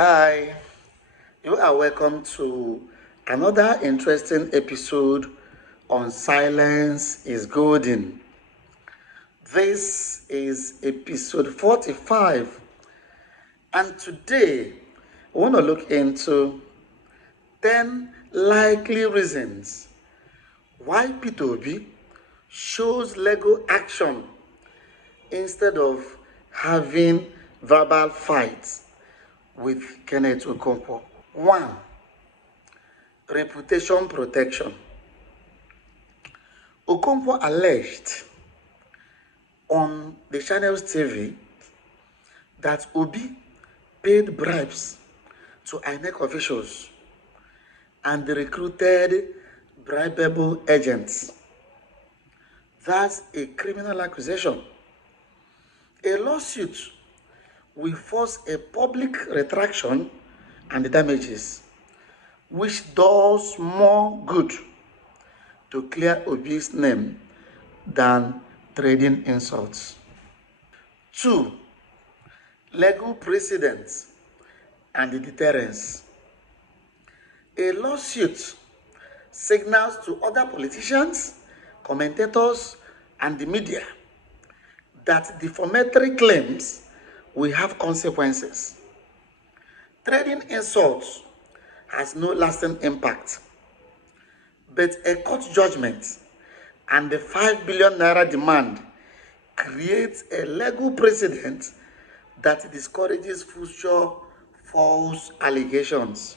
Hi, you are welcome to another interesting episode on Silence is Golden. This is episode 45, and today I want to look into 10 likely reasons why P2B shows Lego action instead of having verbal fights with Kenneth Okonkwo. 1. Reputation protection. Okonkwo alleged on the channel's TV that Obi paid bribes to INEC officials and recruited bribable agents. That's a criminal accusation. A lawsuit will force a public retraction and damages, which does more good to clear Obi's name than trading insults. 2. Legal precedent and deterrence. A lawsuit signals to other politicians, commentators, and the media that defamatory claims will have consequences. Trading insults has no lasting impact, but a court judgment and the 5 billion naira demand creates a legal precedent that discourages future false allegations.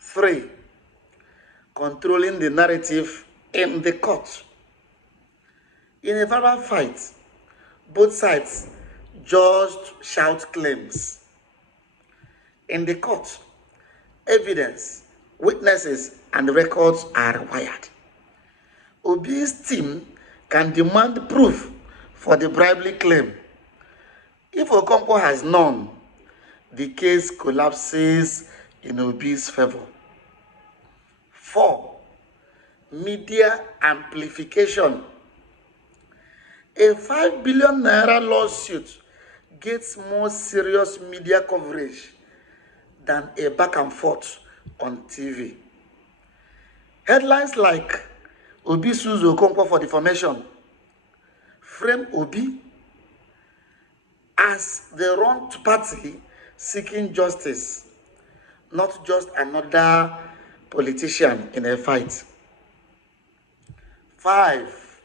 3. Controlling the narrative in the court. In a verbal fight, both sides just shout claims. In the court, evidence, witnesses, and records are required. Obi's team can demand proof for the bribery claim. If Okonkwo has none, the case collapses in Obi's favor. 4. Media amplification. A 5 billion naira lawsuit gets more serious media coverage than a back and forth on TV. Headlines like Obi sues Okonkwo for defamation frame Obi as the wronged party seeking justice, not just another politician in a fight. 5.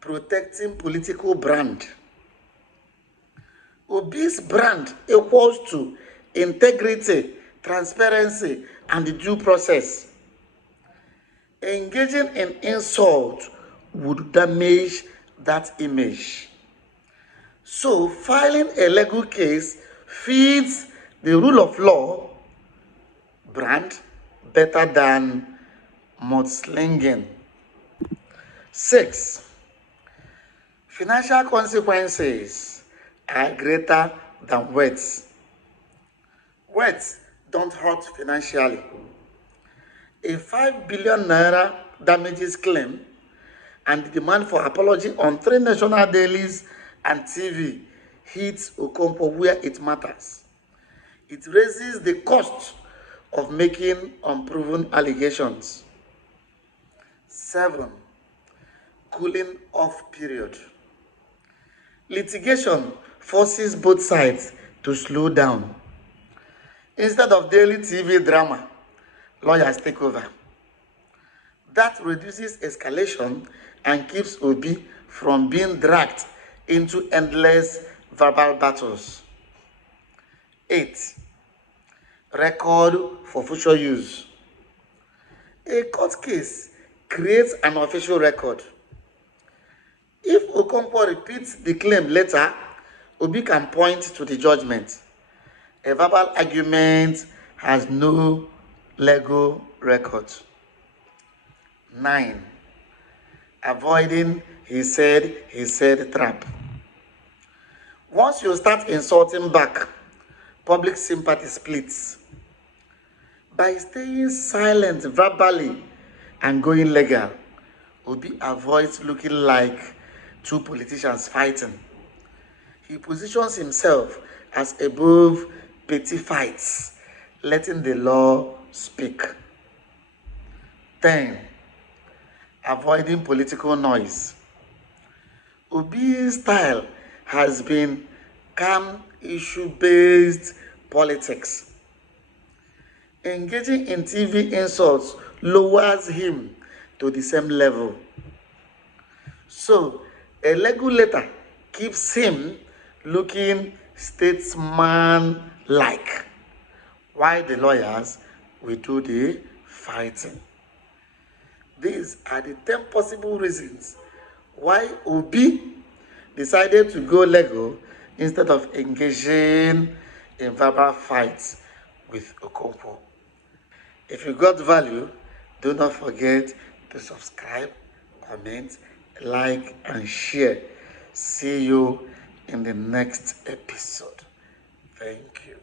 Protecting political brand. Obi's brand equals to integrity, transparency, and due process. Engaging in insult would damage that image. So, filing a legal case feeds the rule of law brand better than mudslinging. 6. Financial consequences are greater than words. Words don't hurt financially. A 5 billion naira damages claim and the demand for apology on 3 national dailies and TV hits Okonkwo where it matters. It raises the cost of making unproven allegations. 7. Cooling off period. Litigation forces both sides to slow down. Instead of daily TV drama, lawyers take over. That reduces escalation and keeps Obi from being dragged into endless verbal battles. 8. Record for future use. A court case creates an official record. If Okonkwo repeats the claim later, Obi can point to the judgment. A verbal argument has no legal record. 9. Avoiding he said trap. Once you start insulting back, public sympathy splits. By staying silent verbally and going legal, Obi avoids looking like two politicians fighting. He positions himself as above petty fights, letting the law speak. 10. Avoiding political noise. Obi's style has been calm, issue-based politics. Engaging in TV insults lowers him to the same level. So, a regulator keeps him looking statesman-like, while the lawyers will do the fighting. These are the 10 possible reasons why Obi decided to go Lego instead of engaging in verbal fights with Okonkwo. If you got value, do not forget to subscribe, comment, like, and share. See you in the next episode. Thank you.